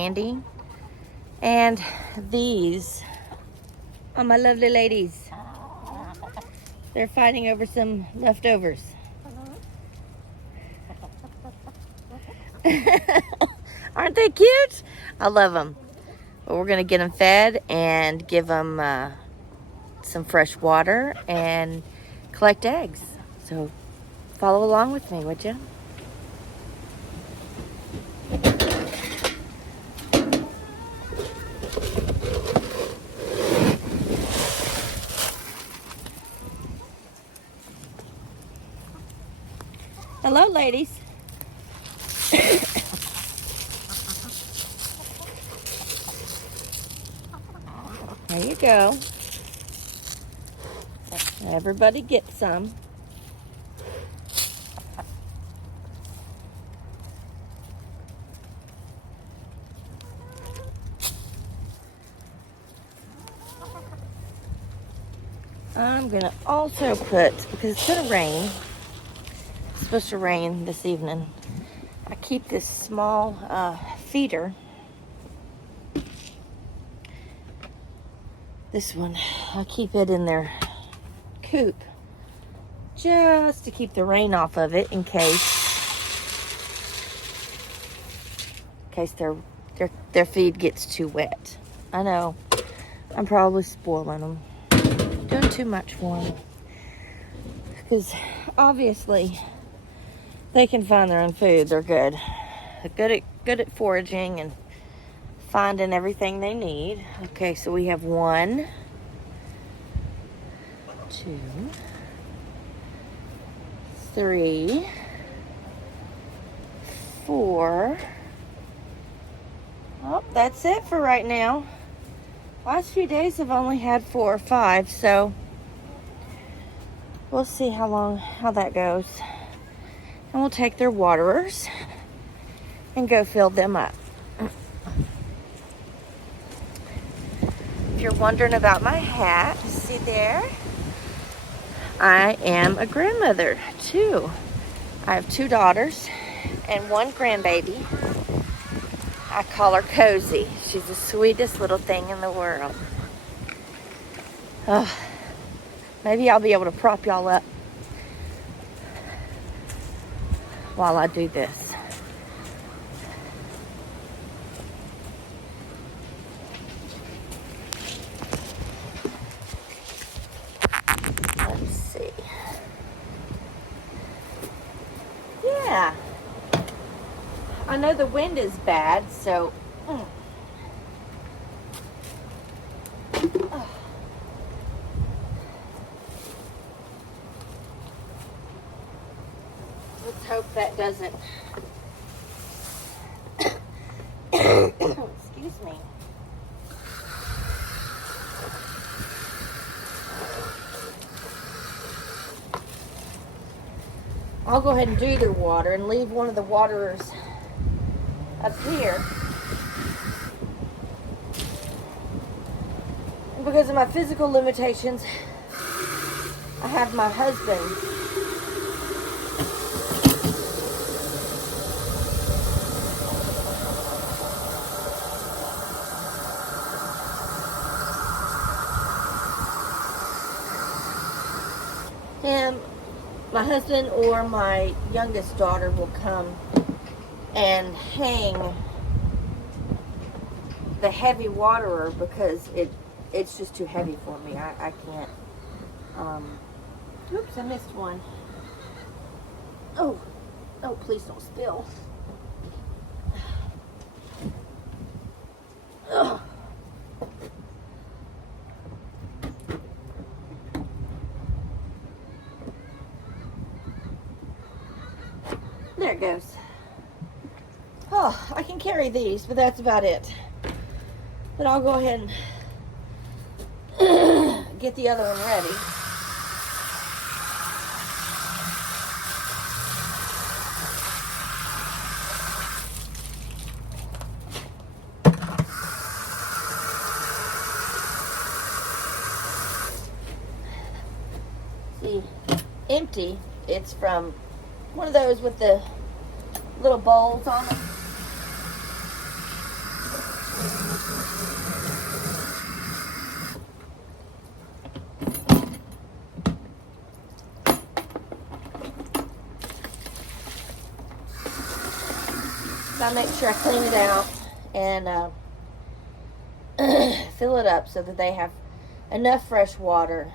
Andy. And these are my lovely ladies. They're fighting over some leftovers. Aren't they cute? I love them. But we're going to get them fed and give them some fresh water and collect eggs. So follow along with me, would you? Hello, ladies. There you go. Everybody gets some. I'm going to also put, because it's going to rain, it's supposed to rain this evening, I keep this small feeder. This one, I keep it in their coop just to keep the rain off of it in case their feed gets too wet. I know, I'm probably spoiling them, doing too much for them, because obviously they can find their own food. They're good at foraging and finding everything they need. Okay, so we have 1, 2, 3, 4. Oh, that's it for right now. Last few days I've only had 4 or 5, so we'll see how that goes. And we'll take their waterers and go fill them up. If you're wondering about my hat, see there? I am a grandmother too. I have 2 daughters and 1 grandbaby. I call her Cozy. She's the sweetest little thing in the world. Oh, maybe I'll be able to prop y'all up while I do this. Let's see. Yeah. I know the wind is bad, so oh. Let's hope that doesn't excuse me. I'll go ahead and do their water and leave one of the waterers up here. And because of my physical limitations, I have my husband my husband or my youngest daughter will come and hang the heavy waterer because it's just too heavy for me. I can't. Oops, I missed one. Oh, please don't spill. Ugh. There it goes. Oh, I can carry these, but that's about it. But I'll go ahead and get the other one ready. See, empty. It's from one of those with the little bowls on them. So I make sure I clean it out and fill it up so that they have enough fresh water.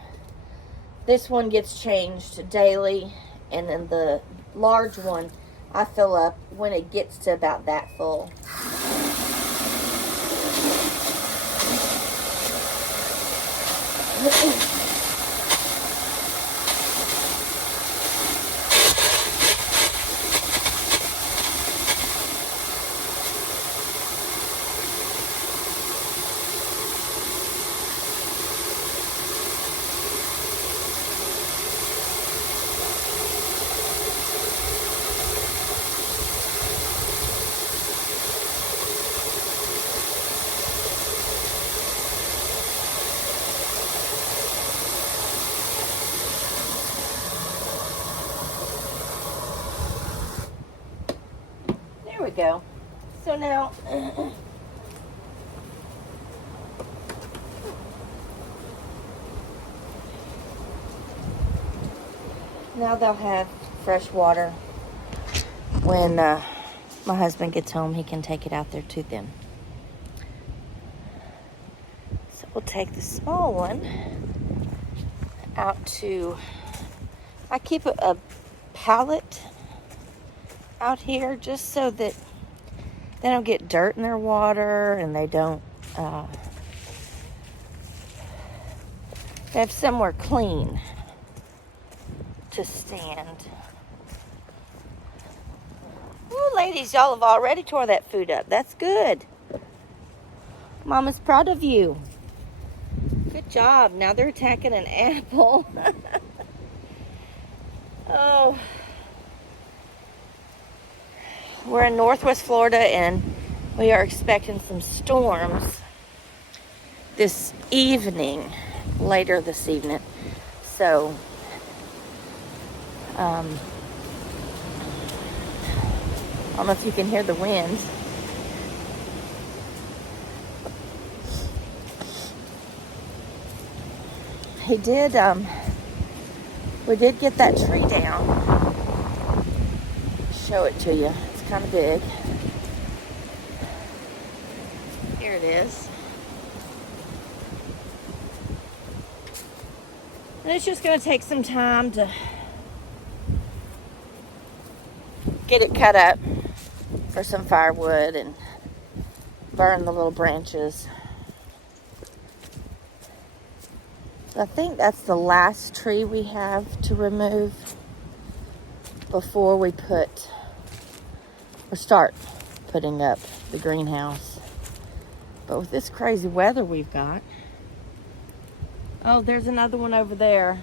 This one gets changed daily, and then the large one I fill up when it gets to about that full. There we go. So now, now they'll have fresh water. When my husband gets home, he can take it out there to them. So we'll take the small one out to, I keep a pallet out here just so that they don't get dirt in their water, and they don't they have somewhere clean to stand. Ooh, ladies, y'all have already tore that food up. That's good. Mama's proud of you. Good job. Now they're attacking an apple. Oh. We're in Northwest Florida, and we are expecting some storms this evening, later this evening. So, I don't know if you can hear the wind. We did get that tree down. Show it to you. It's kind of big. Here it is. And it's just going to take some time to get it cut up for some firewood and burn the little branches. I think that's the last tree we have to remove before we start putting up the greenhouse. But with this crazy weather we've got, oh, there's another one over there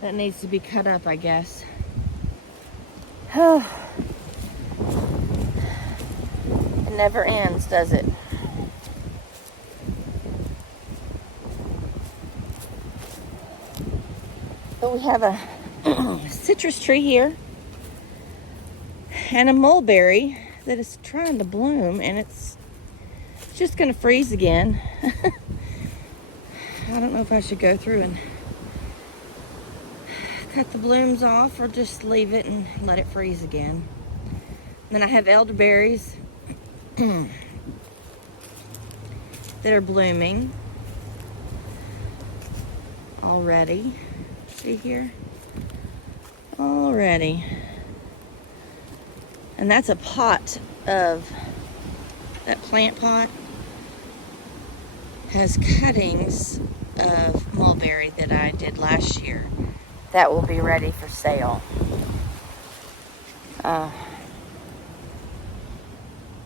that needs to be cut up, I guess. It never ends, does it? But we have a citrus tree here and a mulberry that is trying to bloom, and it's just going to freeze again. I don't know if I should go through and cut the blooms off or just leave it and let it freeze again. And then I have elderberries that are blooming already. See here? Already. And that's a pot of, that plant pot has cuttings of mulberry that I did last year that will be ready for sale.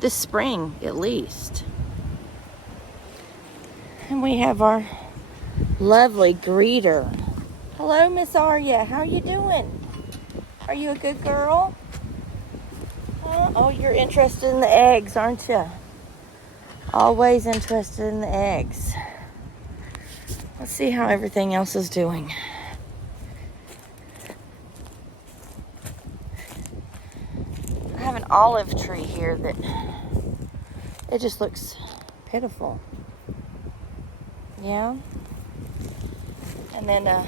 This spring, at least. And we have our lovely greeter. Hello, Miss Arya. How are you doing? Are you a good girl? Oh, you're interested in the eggs, aren't you? Always interested in the eggs. Let's see how everything else is doing. I have an olive tree here that it just looks pitiful. Yeah. And then a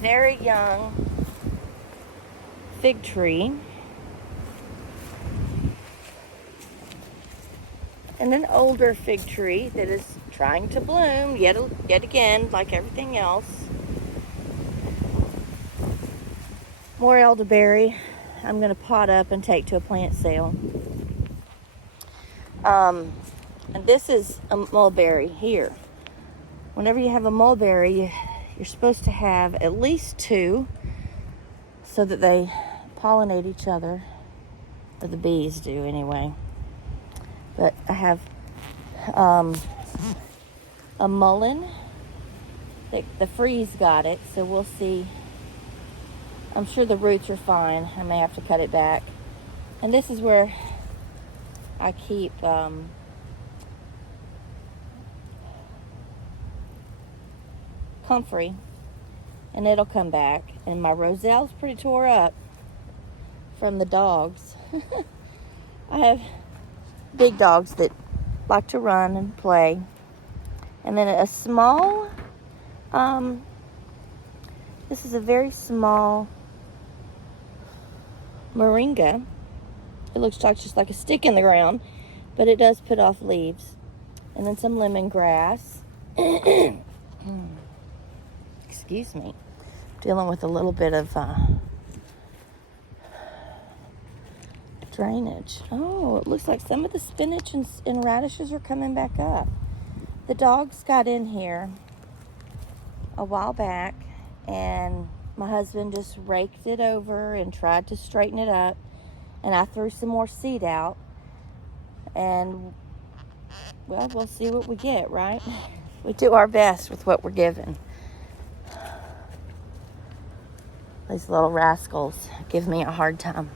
very young fig tree. And an older fig tree that is trying to bloom yet again, like everything else. More elderberry. I'm going to pot up and take to a plant sale. And this is a mulberry here. Whenever you have a mulberry, you're supposed to have at least 2 so that they pollinate each other, or the bees do anyway. But I have a mullein. The freeze got it, so we'll see. I'm sure the roots are fine. I may have to cut it back. And this is where I keep comfrey, and it'll come back. And my roselle's pretty tore up from the dogs. I have big dogs that like to run and play. And then a small, this is a very small moringa. It looks like just like a stick in the ground, but it does put off leaves. And then some lemongrass. Excuse me. Dealing with a little bit of drainage. Oh, it looks like some of the spinach and radishes are coming back up. The dogs got in here a while back, and my husband just raked it over and tried to straighten it up, and I threw some more seed out, and well, we'll see what we get, right? We do our best with what we're given. These little rascals give me a hard time.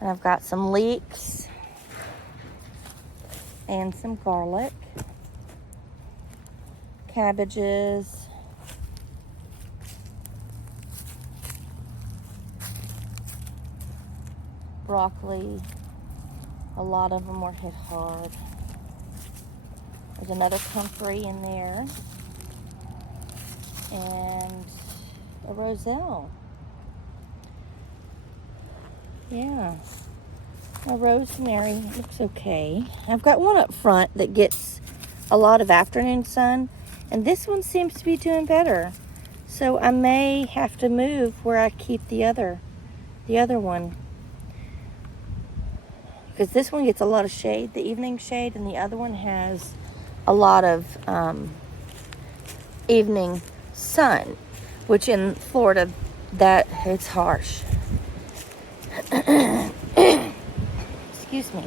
And I've got some leeks and some garlic, cabbages, broccoli. A lot of them were hit hard. There's another comfrey in there, and a roselle. Yeah. My rosemary looks okay. I've got one up front that gets a lot of afternoon sun, and this one seems to be doing better. So I may have to move where I keep the other one, because this one gets a lot of shade, the evening shade, and the other one has a lot of evening sun, which in Florida, that it's harsh. Excuse me.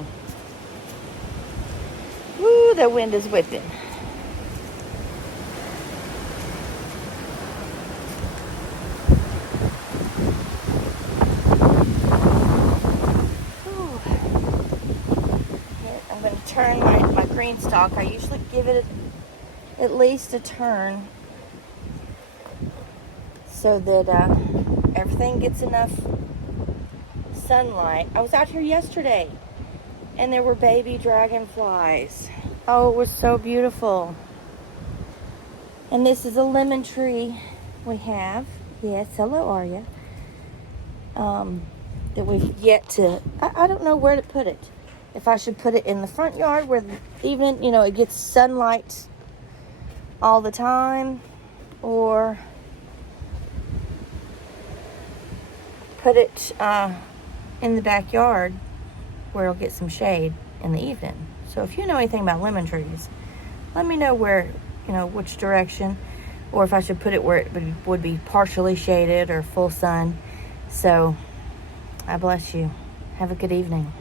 Woo, the wind is whipping. Ooh. I'm going to turn my green stalk. I usually give it at least a turn so that everything gets enough sunlight. I was out here yesterday, and there were baby dragonflies. Oh, it was so beautiful. And this is a lemon tree we have. Yes, hello, Arya. That we've yet to, I don't know where to put it. If I should put it in the front yard where even, it gets sunlight all the time, or put it in the backyard where it'll get some shade in the evening. So if you know anything about lemon trees, let me know where, which direction, or if I should put it where it would be partially shaded or full sun. So I bless you. Have a good evening.